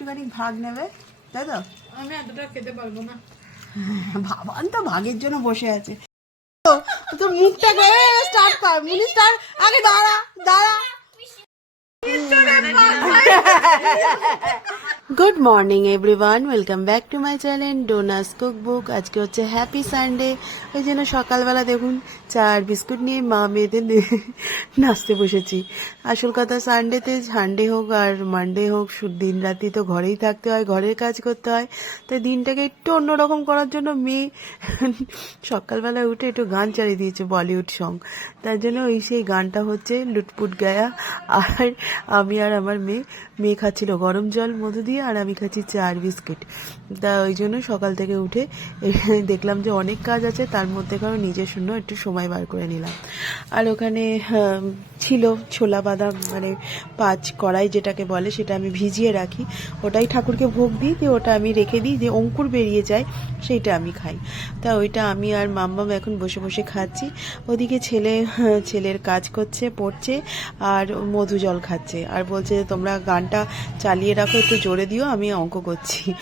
একটুখানি ভাগ নেবে তাই তো? আমি এতটা খেতে পারব না। ভাবান তো ভাগের জন্য বসে আছে। তো মুখটা করে স্টার্ট কর মুনি স্টার্ট আগে দাঁড়া দাঁড়া। Good morning everyone welcome back to my channel Dona's cookbook আজকে হচ্ছে হ্যাপি সানডে ওই জন্য সকালবেলা দেখুন চা আর বিস্কুট নিয়ে মা মেয়েদের নাচতে বসেছি। আসল কথা সানডেতে সানডে হোক আর মানডে হোক দিন রাতি তো ঘরেই থাকতে হয়, ঘরের কাজ করতে হয়। তো দিনটাকে একটু অন্যরকম করার জন্য মেয়ে সকালবেলায় উঠে একটু গান চালিয়ে দিয়েছে বলিউড সং তার জন্য ওই সেই গানটা হচ্ছে লুটপুট গায়া। আর আমি আর আমার মেয়ে মেয়ে খাচ্ছিল গরম জল, মধু দিয়ে, আর আমি খাচ্ছি চা আর বিস্কিট। তা ওই জন্য সকাল থেকে উঠে দেখলাম যে অনেক কাজ আছে, তার মধ্যে কারও নিজের শূন্য একটু সময় বার করে নিলাম। আর ওখানে ছিল ছোলা বাদাম মানে পাঁচ কড়াই যেটাকে বলে সেটা আমি ভিজিয়ে রাখি। ওটাই ঠাকুরকে ভোগ দিই, দিয়ে ওটা আমি রেখে দিই, যে অঙ্কুর বেরিয়ে যায়, সেইটা আমি খাই। তা ওইটা আমি আর মাম্মাম এখন বসে বসে খাচ্ছি। ওদিকে ছেলে, ছেলের কাজ করছে, পড়ছে, আর মধু জল খাচ্ছে। আর বলছে যে, তোমরা গানটা চালিয়ে রাখো, একটু জোরে দিও, আমি অঙ্ক করছি।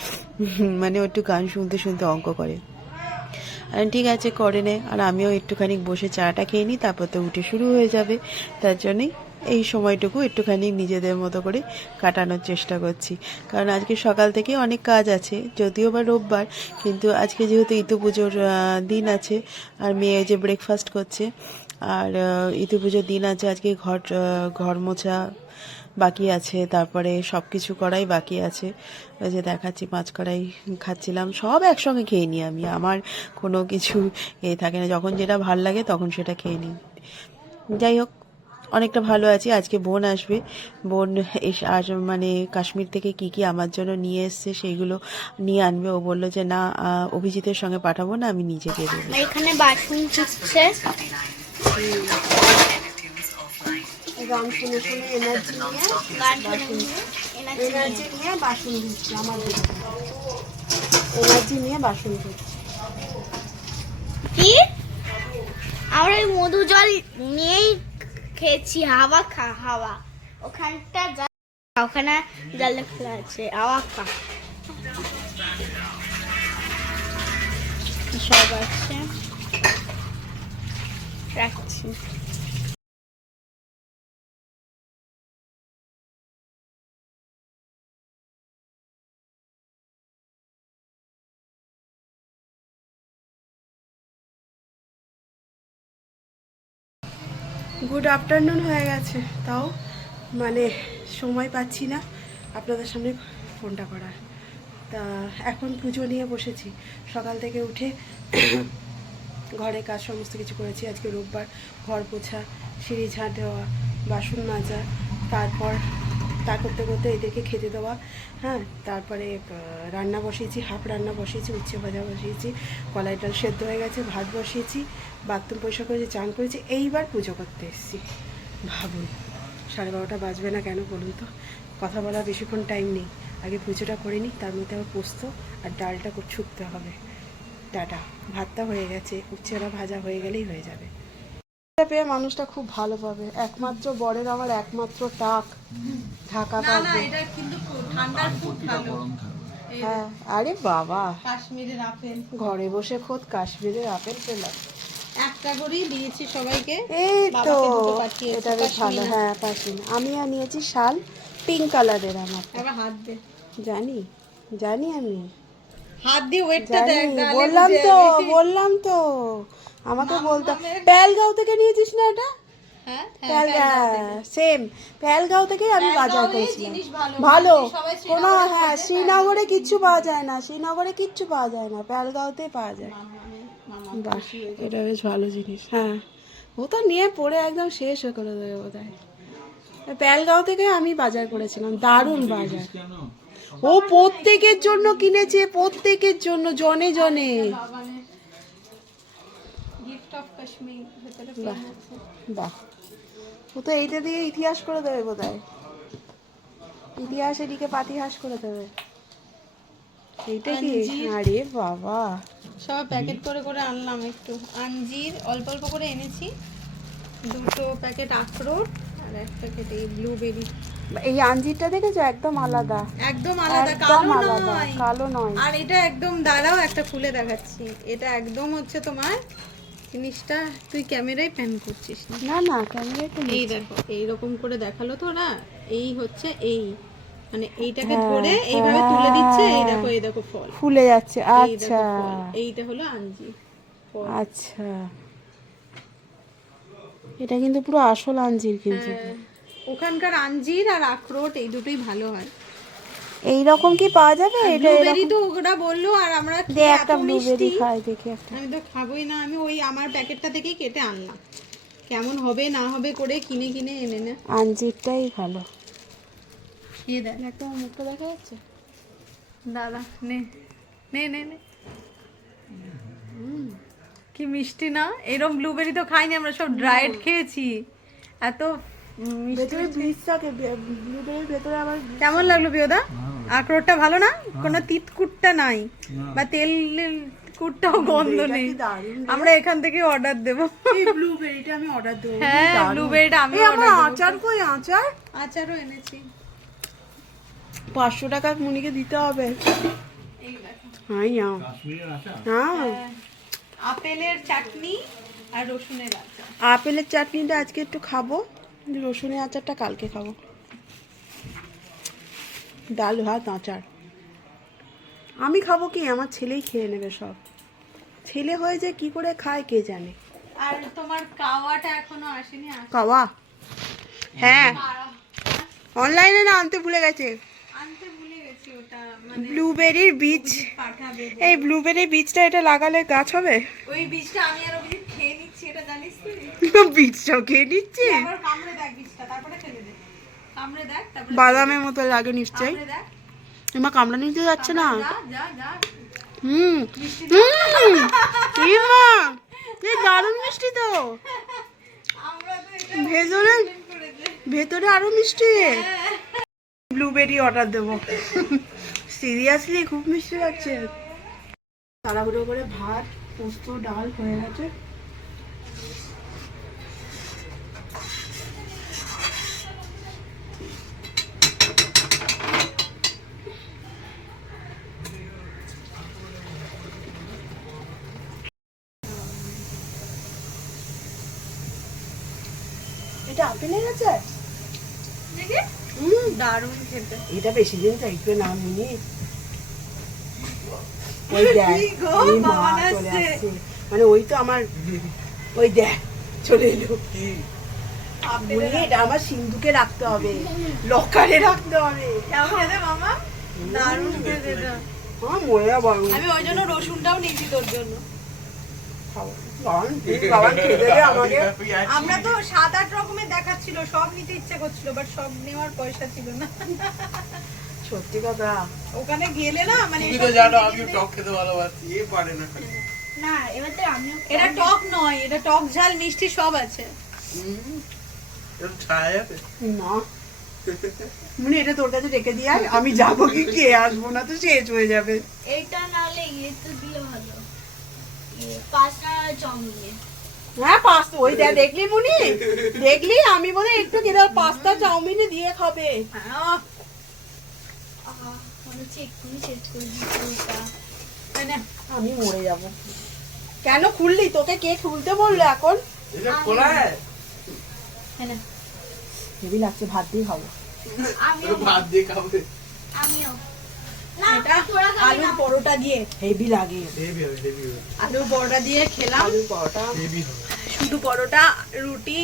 মানে একটু গান শুনতে শুনতে অঙ্ক করে। ঠিক আছে, করে নে। আর আমিও একটুখানি বসে চাটা খেয়ে নিই, তারপর তো উঠে শুরু হয়ে যাবে। তার জন্যই এই সময়টুকু একটুখানি নিজেদের মতো করে কাটানোর চেষ্টা করছি। কারণ আজকে সকাল থেকে অনেক কাজ আছে, যদিও বা রোববার, কিন্তু আজকে যেহেতু ইতু পুজোর দিন আছে, আর মেয়ে যে ব্রেকফাস্ট করছে, আর ইতু পুজোর দিন আছে, আজকে ঘর ঘর মোছা বাকি আছে, তারপরে সব কিছু করাই বাকি আছে। ওই যে দেখাচ্ছি পাঁচ কড়াই খাচ্ছিলাম, সব একসঙ্গে খেয়ে নিই আমি। আমার কোনো কিছু এ থাকে না, যখন যেটা ভালো লাগে তখন সেটা খেয়ে নিই। যাই হোক, অনেকটা ভালো আছি। আজকে বোন আসবে। বোন এস আর মানে কাশ্মীর থেকে কি কি আমার জন্য নিয়ে এসছে সেইগুলো নিয়ে আনবে। ও বলল যে, না অভিজিতের সঙ্গে পাঠাবো না, আমি নিজে গিয়ে দেবো। এখানে বাসন গান শুনে নিয়ে এনার্জি নিয়ে বাসন এনার্জি নিয়ে বাসন ধুচ্ছি। আমরা ওই মধু জল নিয়েই খেয়েছি, হাওয়া খা, হাওয়া। ওখানটা ওখানে জলে খোলা আছে, হাওয়া খা। সব আছে। রাখছি। গুড আফটারনুন হয়ে গেছে। তাও মানে সময় পাচ্ছি না আপনাদের সামনে ফোনটা করার। তা এখন পুজো নিয়ে বসেছি। সকাল থেকে উঠে ঘরে কাজ সমস্ত কিছু করেছি। আজকে রোববার ঘর পোছা, সিঁড়ি ঝাঁট দেওয়া, বাসন মাজা, তারপর তা করতে করতে এদেরকে খেতে দেওয়া হ্যাঁ তারপরে রান্না বসিয়েছি, হাফ রান্না বসিয়েছি, উচ্ছে ভাজা বসিয়েছি, কলাই ডাল সেদ্ধ হয়ে গেছে, ভাত বসিয়েছি, বাথরুম পরিষ্কার করেছি, চান করেছি, এইবার পুজো করতে এসেছি। ভাবুন, সাড়ে বারোটা বাজবে না কেন বলুন তো? কথা বলার বেশিক্ষণ টাইম নেই। আগে পুজোটা করে নিই, তার মধ্যে আবার পোস্ত আর ডালটা খুব ছুটতে হবে। টাটা, ভাতটা হয়ে গেছে, উচ্ছেরা ভাজা হয়ে গেলেই হয়ে যাবে। পেয়ে মানুষটা খুব ভালো পাবে। একমাত্র বরের আমার একমাত্র টাক ঢাকা না না এটা কিন্তু ঠান্ডার খুব ভালো। হ্যাঁ আরে বাবা। কাশ্মীরের আপেল। ঘরে বসে খোদ কাশ্মীরের আপেল পেলাম। একটা করেই দিয়েছি সবাইকে। এই তো এটা বেশ ভালো। হ্যাঁ আমি আর নিয়েছি শাল পিঙ্ক কালারের আমার। হাত দে। জানি জানি আমি। হাত দিয়ে ওয়েটটা দেখ বললাম তো বললাম তো। আমাকে বলতে প্যালগাঁও থেকে নিয়েছিস না এটা? হ্যাঁ সেম প্যালগাঁও থেকেই আমি বাজার জিনিস ভালো। ভালো। কোনো হ্যাঁ শ্রীনগরে কিচ্ছু পাওয়া যায় না। শ্রীনগরে কিচ্ছু পাওয়া যায় না। প্যালগাঁওতে পাওয়া যায়। বাহ এটা বেশ ভালো জিনিস। হ্যাঁ। ও তো নিয়ে পড়ে একদম শেষ হয়ে করে দেবে বোধ হয় প্যালগাঁও থেকে আমি বাজার করেছিলাম। দারুণ বাজার। ও প্রত্যেকের জন্য কিনেছে প্রত্যেকের জন্য জনে জনে গিফট অফ কাশ্মীর ভেতরে বাহ বাহ। ও তো এইটা দিয়ে ইতিহাস করে দেবে বোধ হয় ইতিহাস এদিকে পাতিহাস করে দেবে। এইটা কি? আরে বাবা। সব প্যাকেট করে করে আনলাম একটু। আঞ্জির অল্প অল্প করে এনেছি। দুটো প্যাকেট আখরোট আর এক প্যাকেট এই ব্লুবেরি। এই আঞ্জিরটা দেখেছ? একদম আলাদা। একদম আলাদা কালো নয়। কালো নয়। আর এটা একদম দাঁড়াও একটা খুলে দেখাচ্ছি। এটা একদম হচ্ছে তোমার জিনিসটা তুই ক্যামেরায় প্যান করছিস না? না ক্যামেরায় তো এই দেখো এইরকম করে দেখাল তো না এই হচ্ছে এই মানে এইটাকে হ্যাঁ, ধরে এইভাবে তুলে দিচ্ছে এই দেখো এই দেখো ফল। ফুলে যাচ্ছে এই আচ্ছা। এইটা হলো আঞ্জি আচ্ছা। এটা কিন্তু পুরো আসল আঞ্জির কিন্তু। হ্যাঁ, ওখানকার আঞ্জির আর আখরোট এই দুটোই ভালো হয়। এই রকম কি পাওয়া যাবে? এটা ব্লুবেরি তো ওরা বলল আর আমরা দে একটা ব্লুবেরি মিষ্টি? খাই দেখি একটা। আমি তো খাবোই না আমি ওই আমার প্যাকেটটা থেকেই কেটে আনলাম। কেমন হবে না হবে করে কিনে কিনে এনে নে। আঞ্জিরটাই ভালো। খেয়ে দেখ। একটা মুখটা দেখা যাচ্ছে? দাদা নে। নে নে নে। কি মিষ্টি না? এরকম ব্লুবেরি তো খাইনি আমরা সব ড্রাইড খেয়েছি। এত ভেতরে বীজ থাকে ব্লুবেরির ভেতরে আবার কেমন লাগল বিয়োদা? আখরোটটা ভালো না? কোনো তিতকুটটা নাই। বা তেল কুটটাও গন্ধ নেই। আমরা এখান থেকে অর্ডার দেবো। এই ব্লুবেরিটা আমি অর্ডার দেবো। হ্যাঁ ব্লুবেরিটা আমি এই আমার আচার কই? আচার? আচারও এনেছি। পাঁচশো টাকা মুনিকে দিতে হবে। হ্যাঁ আপেলের চাটনি আর রসুনের আচার। আপেলের চাটনিটা আজকে একটু খাব। রসুনের আচারটা কালকে খাব। ডাল ভাত আচার। আমি খাব কি? আমার ছেলেই খেয়ে নেবে সব। ছেলে হয়ে যে কি করে খায় কে জানে? আর তোমার কাওয়াটা এখনও আসেনি? কাওয়া? হ্যাঁ। অনলাইনে না আনতে ভুলে গেছে? মানে ব্লুবেরির বীজ। এই ব্লুবেরির বীজটা এটা লাগালে গাছ হবে? ওই বীজটা আমি আর বীজটাও খেয়ে নিচ্ছে। বাদামের মতো লাগে নিশ্চয়ই এমা কামড়া নিতে যাচ্ছে না। হুম। এই দারুণ মিষ্টি তো। ভেতরে ভেতরে আরও মিষ্টি। ব্লুবেরি অর্ডার দেবো। সিরিয়াসলি খুব মিষ্টি লাগছে। তাড়াহুড়ো করে ভাত পোস্ত ডাল হয়ে গেছে। এটা আপেলের আছে দারুণ খেতে। এটা বেশি দিন চাইবে না মুনি ওই দেখ মানে ওই তো আমার ওই দেখ চলে এলো। এটা আমার সিন্ধুকে রাখতে হবে লকারে রাখতে হবে। মামা? দারুণ খেতে হ্যাঁ। আমি ওই জন্য রসুনটাও নিয়েছি তোর জন্য। খাব। আমরা তো সাত আট রকমের দেখাচ্ছিল সব নিতে ইচ্ছা করছিল বাট সব নেওয়ার পয়সা ছিল না। সত্যি কথা। ওখানে গেলে না মানে তুমি তো জানো আমি টক খেতে ভালোবাসি। এ পারে না না এবার তো আমিও এটা টক নয় এটা টক ঝাল মিষ্টি সব আছে। ছায়া যাবে না। মানে এটা তোর কাছে রেখে দিয়ে আমি যাব কি খেয়ে আসব না তো শেষ হয়ে যাবে। এইটা নাহলে ইয়ে তো দিলে ভালো ইয়ে, পাঁচটা চাউমিনে হ্যাঁ পাস্তা ওই দেখ দেখলি মুনি? দেখলি? আমি একটু কেটে পাস্তা চাউমিনে দিয়ে খাবে। মরে যাব। কেন খুললি? তোকে কে খুলতে বলল এখন? হ্যাঁ লাগছে ভাত দিয়ে খাব। ভাত দিয়ে খাবে। আমিও। এটা আলুর পরোটা দিয়ে হেভি লাগে। হেভি হবে হেভি হবে। আলুর পরোটা দিয়ে খেলাম। আলুর পরোটা হেভি হবে। শুধু পরোটা রুটি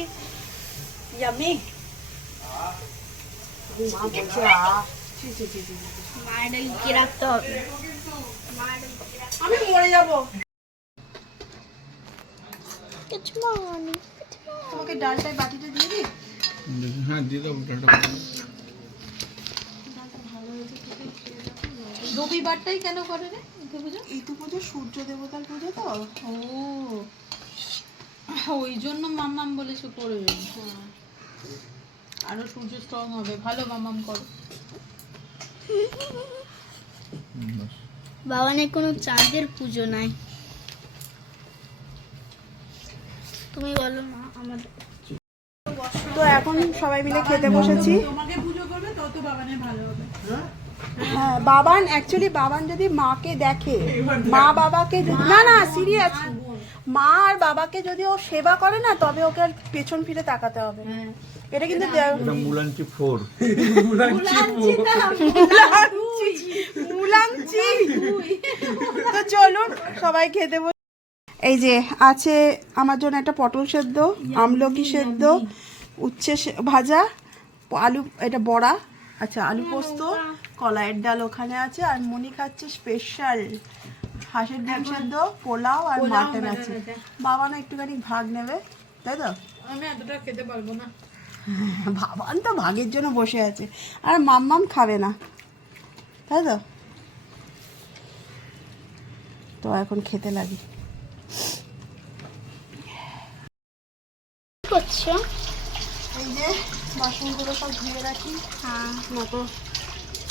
ইয়ামি। মা বলছে আ। লিখে রাখতে হবে? আমি মরে যাব। কিছু মানে তোমাকে ডালটাই বাটিতে দিয়ে দিই? হ্যাঁ দিয়ে দাও ডালটা। রবিবারটাই কেন করে রে? দুর্গা পুজো? এই তো পুজো সূর্য দেবতার পুজো তো। ও। ওই জন্য মাম্মাম বলেছে করবে। আরও সূর্য স্ট্রং হবে। ভালো মাম্মাম করো। বাবানের কোনো চাঁদের পুজো নাই। তুমি বলো না আমাদের তো এখন সবাই মিলে খেতে বসেছি। তোমাকে পুজো করবে বাবানে ভালো হবে। হ্যাঁ বাবান অ্যাকচুয়ালি বাবান যদি মাকে দেখে মা বাবাকে যদি না না সিরিয়াস মা আর বাবাকে যদি ও সেবা করে না তবে ওকে আর পেছন ফিরে তাকাতে হবে। হ্যাঁ। এটা কিন্তু মুলানচি ফোর। মুলাংচি তো চলুন সবাই খেতে বস এই যে আছে আমার জন্য একটা পটল সেদ্ধ আমলকি সেদ্ধ উচ্ছে ভাজা আলু এটা বড়া আচ্ছা আলু পোস্ত কলাইয়ের ডাল ওখানে আছে আর মনি খাচ্ছে স্পেশাল হাঁসের ডিম সেদ্ধ পোলাও আর মাটন আছে। বাবা না একটুখানি ভাগ নেবে তাই তো? আমি এতটা খেতে পারব না। বাবান তো ভাগের জন্য বসে আছে আর মাম্মাম খাবে না তাই তো? তো এখন খেতে লাগি। করছ? বাসনগুলো সব ধুয়ে রাখি। হ্যাঁ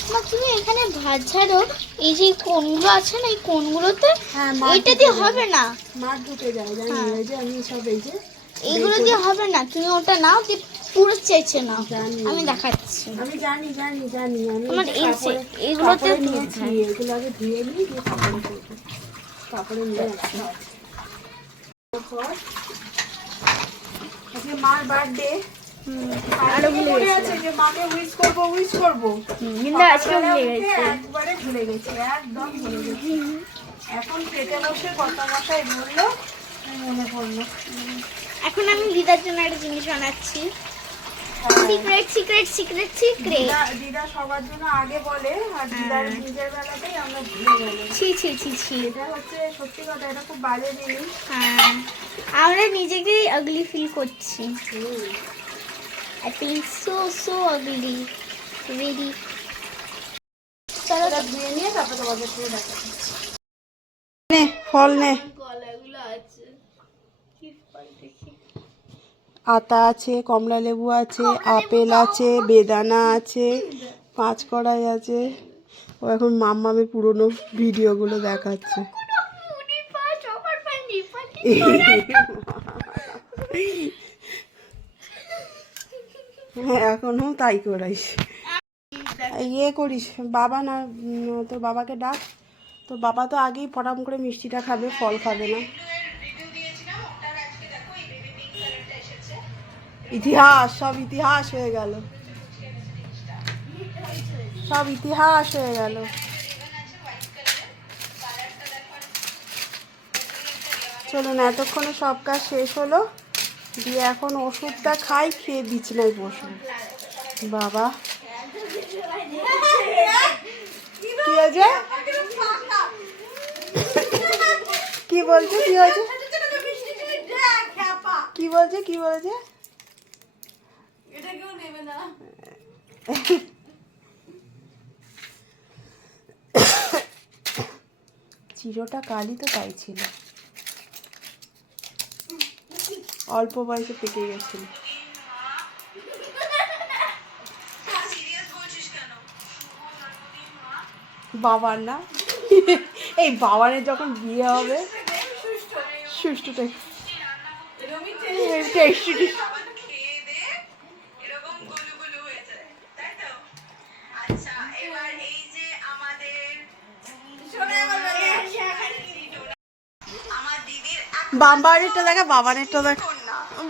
মা তুমি এখানে ভাত ঝাড়ো এই যে কোনগুলো আছে না এই কোনগুলোতে হ্যাঁ, মাছ ঢুকে দিয়ে যায়। হবে না? মাঠ ঢুকে যায় জানি হ্যাঁ। এই যে আমি সব এই যে এইগুলো দিয়ে হবে না তুমি ওটা নাও দিয়ে পুরো চেয়েছে নাও। আমি দেখাচ্ছি। আমি জানি জানি জানি আমি আমার এই যে এই কাপড়ে- যে- এগুলোতে কাপড়ে তুলতে নিয়েছি এগুলো আগে ধুয়ে নিই দিয়ে কাপড়ে করব কাপড়ে নিয়ে তারপর আজকে মার বার্থডে আরও ভুলে যে মাকে উইশ করব উইশ করব। কিন্তু আজকে ভুলে সকালবেলা গেছি। একবারে ভুলে গেছি একদম ভুলে গেছি। এখন খেতে বসে মশাই বলল মনে পড়ল। এখন আমি দিদার জন্য একটা জিনিস বানাচ্ছি। সিক্রেট সিক্রেট সিক্রেট সিক্রেট দিদা দিদা সবার জন্য আগে বলে আর দিদার নিজের বেলাতেই আমরা ভুলে গেলাম। ছি ছি ছি ছি। এটা হচ্ছে সত্যি কথা এটা খুব বাজে জিনিস। হ্যাঁ। আমরা নিজেকেই আগলি ফিল করছি। চলো ধুয়ে নিয়ে তারপর তোমাদের সাথে দেখা নে ফল নে। গলাগুলো আছে। কি ফল দেখি। আতা আছে কমলা লেবু আছে আপেল আছে বেদানা আছে পাঁচ কড়াই আছে। ও এখন মাম্মামে পুরনো ভিডিওগুলো দেখাচ্ছে। এখনও তাই করাইস। ইয়ে করিস বাবা না তোর বাবাকে ডাক। তোর বাবা তো আগেই পটাম করে মিষ্টিটা খাবে ফল খাবে না। ইতিহাস সব ইতিহাস হয়ে গেল। সব ইতিহাস হয়ে গেল। চলুন এতক্ষণে সব কাজ শেষ হলো। দিয়ে এখন ওষুধটা খাই, খেয়ে বিছনায় বসুন বাবা। কি হয়েছে? কি বলছে? কি হয়েছে? কি বলছে? কি বলছে? চিরটা কালই তো তাই ছিল। অল্প বয়সে পেকে গেছিল। বাবার না? এই বাবারের যখন বিয়ে হবে সুষ্ঠুটা টেস্টি। বাবারেরটা দেখা, বাবারেরটা দেখ।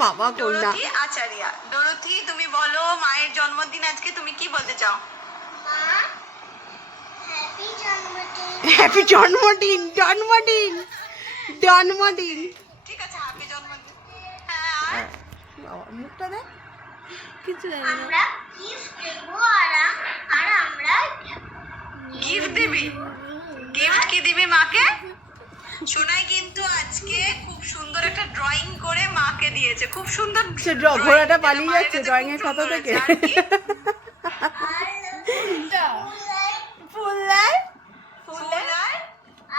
বাবা কন্যা ডরথি আচারিয়া ডরথি তুমি বলো মায়ের জন্মদিন আজকে তুমি কি বলতে চাও? হ্যাপি জন্মদিন জন্মদিন জন্মদিন। ঠিক আছে হ্যাপি জন্মদিন। হ্যাঁ আর? বাবা মুখটা দেখ। কিছু জানি না। আমরা গিফট দেবো আর আর আমরা গিফট দিবি? গিফট কি দিবি মাকে? সোনাই কিন্তু আজকে খুব সুন্দর একটা ড্রয়িং করে মাকে দিয়েছে খুব সুন্দর সে ঘোড়াটা পালিয়ে যাচ্ছে ড্রয়িং এর খাতা থেকে আর কি? ফুল দেয় ফুল আর?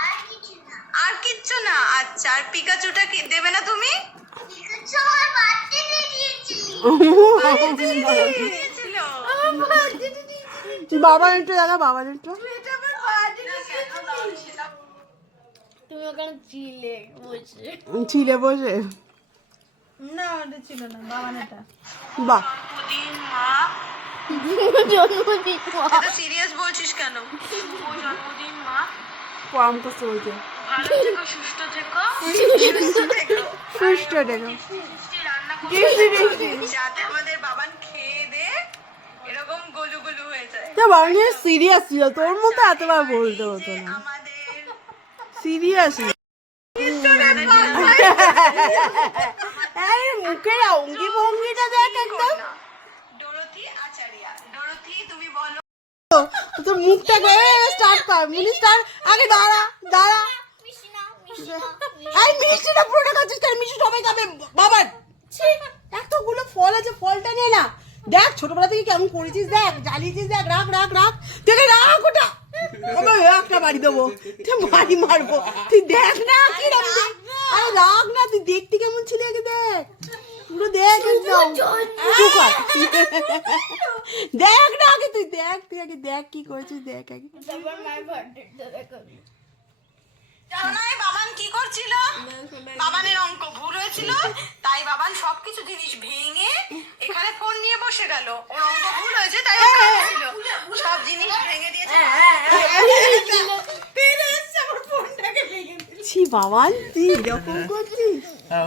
আর কিছু না আর কিচ্ছু না আচ্ছা আর পিকাচুটা কি দেবে না তুমি বাবা একটু দেখা বাবা একটু তুমি ওখানে চিলে বসে। ছিলে বসে? না ওটা ছিল না বাবানেটা বাহ। দিন জন্মদিন মা। এত সিরিয়াস বলছিস কেন? ও জন্মদিন মা। পাম করতে বলছে। ভালো থেকো সুস্থ থেকো। সুস্থ থেকো। সুস্থ দেখো রান্না করো। বৃষ্টি বৃষ্টি যাতে আমাদের বাবান খেয়ে দে এরকম গলু গলু হয়ে যায়। তা বাবা সিরিয়াস ছিল তোর মতো এতবার বলতে হতো না। মুখের অঙ্গি ভঙ্গিটা দেখ একদম। মুখটা করে স্টার্ট কর। মিনি স্টার্ট আগে দাঁড়া দাঁড়া। এই মিষ্টিটা পুরোটা খাচ্ছিস কেন? মিষ্টি সবাই খাবে। বাবা এতগুলো ফল আছে, ফলটা নে না। দেখ, ছোটবেলা থেকে কেমন করেছিস, দেখ, জ্বালিয়েছিস, দেখ, রাখ রাখ রাখ। দেখে রাখ। একটা বাড়ি দেবো। তুই বাড়ি মারবো। তুই দেখ না কি আরে রাগ না তুই দেখতে কেমন ছিলি আগে দেখ। পুরো দেখ একদম। দেখ না আগে তুই দেখ তুই আগে দেখ কি করেছিস দেখ আগে। বাবান কি করছিল বাবানের অঙ্ক ভুল হয়েছিল তাই বাবান সবকিছু জিনিস ভেঙে এখানে ফোন নিয়ে বসে গেল ওর অঙ্ক ভুল হয়েছে তাই সব জিনিস ভেঙে দিয়েছে ছি বাবান তুই এরকম করছিস হ্যাঁ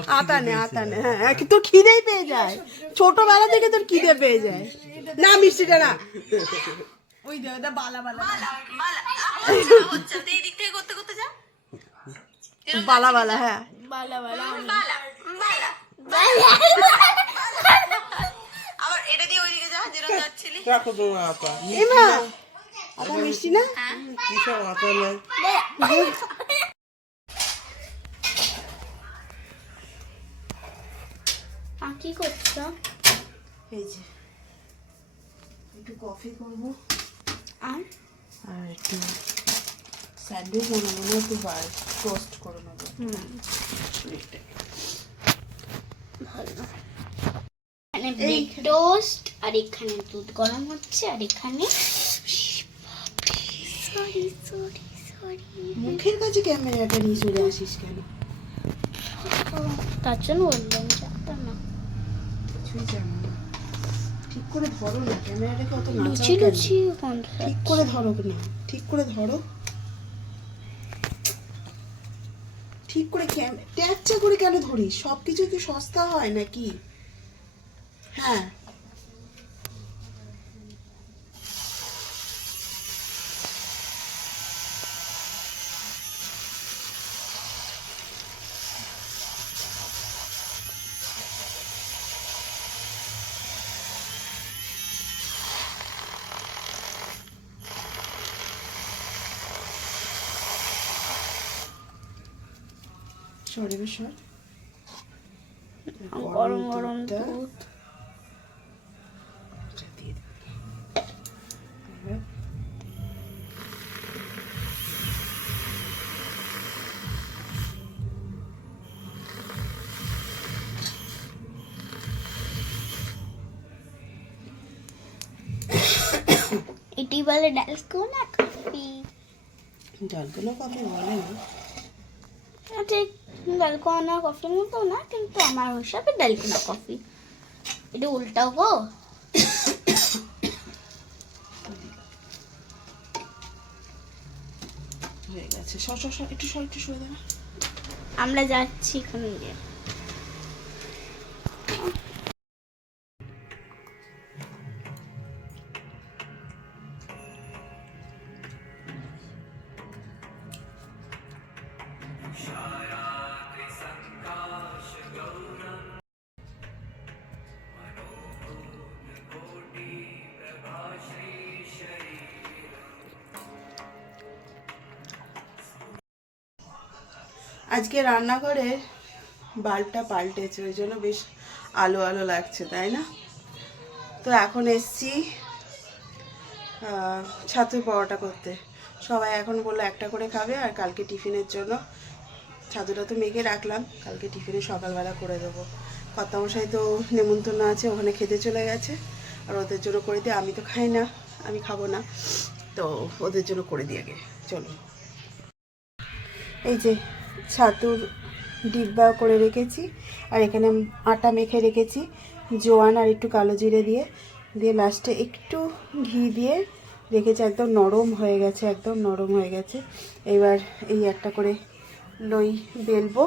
হ্যাঁ, তোর খিদেই পেয়ে যায় ছোটবেলা থেকে তোর খিদে পেয়ে যায় না মিষ্টিটা না ওই দে বালা বালা বালা, বালা। হচ্ছে হচ্ছে না। তুই এই দিক থেকে করতে করতে যা বালা বালা হ্যাঁ। বালা বালা। বালা, বালা। আবার এটা দিয়ে ওইদিকে যা যেরকম যাচ্ছিলি। রাখো তোমার আপা এ মা মিষ্টি না? কিসব আপা নাই কি করছ? এই যে। একটু কফি করব। আর? আর একটু স্যান্ডউইচ না একটু টোস্ট করে নেব। এখানে ব্রেড টোস্ট আর এখানে দুধ গরম হচ্ছে আর এখানে সরি সরি সরি মুখের কাছে ক্যামেরাটা নিয়ে চলে আসিস কেন? তার জন্য বললাম চাপটা না। কিছুই জানো না। ঠিক করে ধরো না ক্যামেরাটাকে অত লুচি? লুচি ঠিক করে ধরো না ঠিক করে ধরো। ঠিক করে ট্যাচা করে কেন ধরিস? সব কিছু কি সস্তা হয় নাকি? হ্যাঁ। সর সর গরম গরম দুধ। এটা দিয়ে দিবি। এবার এটি বলে ডালকোনা কফি কফি বলে না। ঠিক ডালকোনা কফির মতো না কিন্তু আমার হিসাবে ডালকোনা কফি। এটা উল্টাও গো। হয়ে গেছে। সর সর একটু সর একটু সরে দেবে আমরা যাচ্ছি এখানে গিয়ে। আজকে রান্নাঘরে বাল্বটা পাল্টেছে, ওই জন্য বেশ আলো আলো লাগছে, তাই না? তো এখন এসছি ছাতুর পরোটা করতে। সবাই এখন বলল একটা করে খাবে আর কালকে টিফিনের জন্য। ছাতুটা তো মেঘে রাখলাম, কালকে টিফিনে সকালবেলা করে দেবো। কর্তামশাই তো নেমন্তন্ন আছে, ওখানে খেতে চলে গেছে। আর ওদের জন্য করে দিয়ে আমি তো খাই না, আমি খাব না। তো ওদের জন্য করে দিয়ে গে চলো এই যে ছাতুর ডিব্বা করে রেখেছি আর এখানে আটা মেখে রেখেছি, জোয়ান আর একটু কালো জিরে দিয়ে। দিয়ে লাস্টে একটু ঘি দিয়ে রেখেছি, একদম নরম হয়ে গেছে, একদম নরম হয়ে গেছে। এবার এই একটা করে লই বেলবো।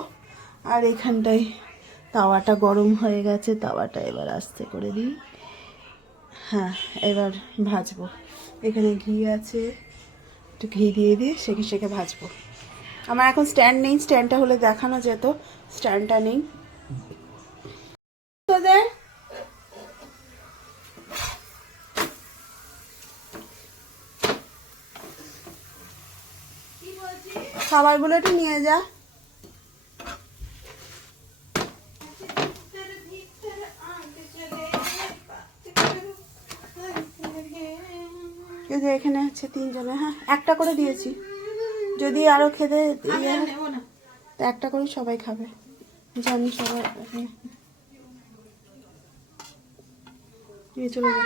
আর এখানটায় তাওয়াটা গরম হয়ে গেছে, তাওয়াটা এবার আস্তে করে দিই। হ্যাঁ এবার ভাজবো। এখানে ঘি আছে, একটু ঘি দিয়ে দিয়ে সেকে সেকে ভাজবো। আমার এখন স্ট্যান্ড নেই স্ট্যান্ডটা হলে দেখানো যেত। স্ট্যান্ডটা নেই। তোদের খাবারগুলো একটু নিয়ে যা। এখানে আছে তিনজনে হ্যাঁ একটা করে দিয়েছি। যদি আরও খেতে ইয়ে একটা করে সবাই খাবে। জানি সবাই নিয়ে চলে যা